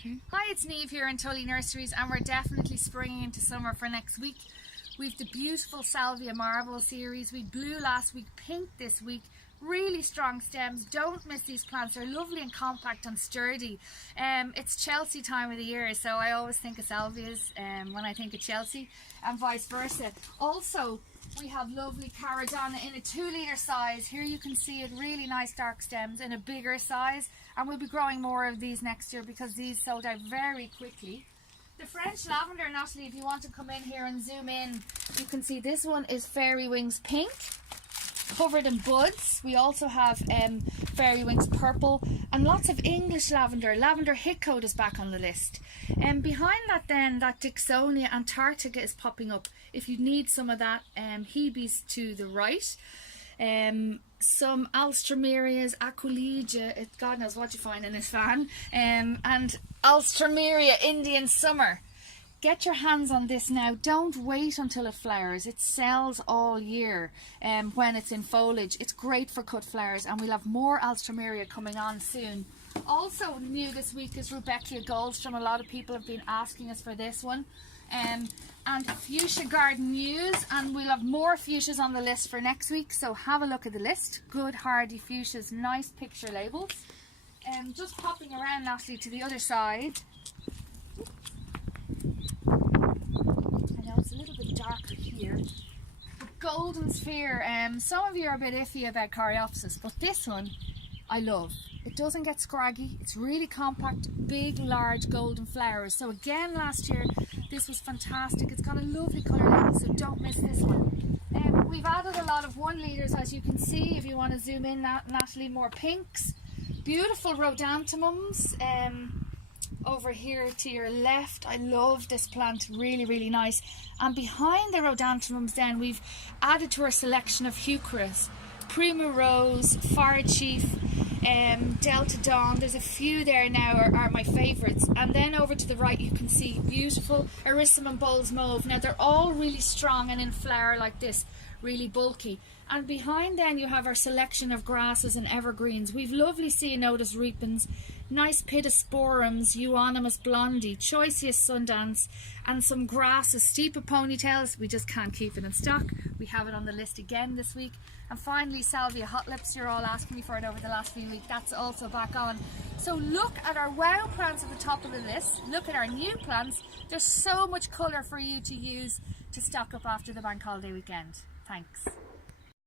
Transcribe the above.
Okay. Hi, it's Niamh here in Tully Nurseries, and we're definitely springing into summer for next week. We've the beautiful Salvia Marble series. We blue last week, pink this week. Really strong stems. Don't miss these plants. They're lovely and compact and sturdy. It's Chelsea time of the year, so I always think of salvias when I think of Chelsea, and vice versa. Also, we have lovely Caradonna in a 2-litre size. Here you can see it, really nice dark stems in a bigger size, and we'll be growing more of these next year because these sold out very quickly. The French lavender, Natalie, if you want to come in here and zoom in, you can see this one is Fairy Wings Pink, covered in buds. We also have Fairy Wings Purple and lots of English lavender. Lavender Hitcoat is back on the list. And behind that then, that Dicksonia Antarctica is popping up. If you need some of that, Hebe's to the right. Some Alstroemerias, Aquilegia, God knows what you find in this fan, and Alstroemeria Indian Summer. Get your hands on this now. Don't wait until it flowers. It sells all year when it's in foliage. It's great for cut flowers, and we'll have more Alstroemeria coming on soon. Also new this week is Rudbeckia Goldstrom. A lot of people have been asking us for this one. And Fuchsia Garden News, and we'll have more fuchsias on the list for next week, so have a look at the list. Good hardy fuchsias, nice picture labels. Just popping around, Natalie, to the other side. I know it's a little bit darker here. But Golden Sphere, some of you are a bit iffy about Coreopsis, but this one I love. It doesn't get scraggy, it's really compact, big, large golden flowers. So again, last year, this was fantastic. It's got a lovely colour label, so don't miss this one. We've added a lot of 1 litres, as you can see, if you want to zoom in, Natalie, more pinks. Beautiful rhodanthiums over here to your left. I love this plant, really, really nice. And behind the rhodanthiums then, we've added to our selection of heucheras. Prima Rose, Fire Chief, Delta Dawn. There's a few there now are my favourites. And then over to the right you can see beautiful Erysimum Bulls Mauve. Now they're all really strong and in flower like this, really bulky. And behind then you have our selection of grasses and evergreens. We've lovely Ceanothus repens, nice Pittosporums, Euonymus blondie, Choiseus Sundance, and some grasses. Steepa Ponytails, we just can't keep it in stock. We have it on the list again this week. And finally, Salvia Hot Lips, you're all asking me for it over the last few weeks. That's also back on. So look at our wow plants at the top of the list. Look at our new plants. There's so much colour for you to use to stock up after the bank holiday weekend. Thanks.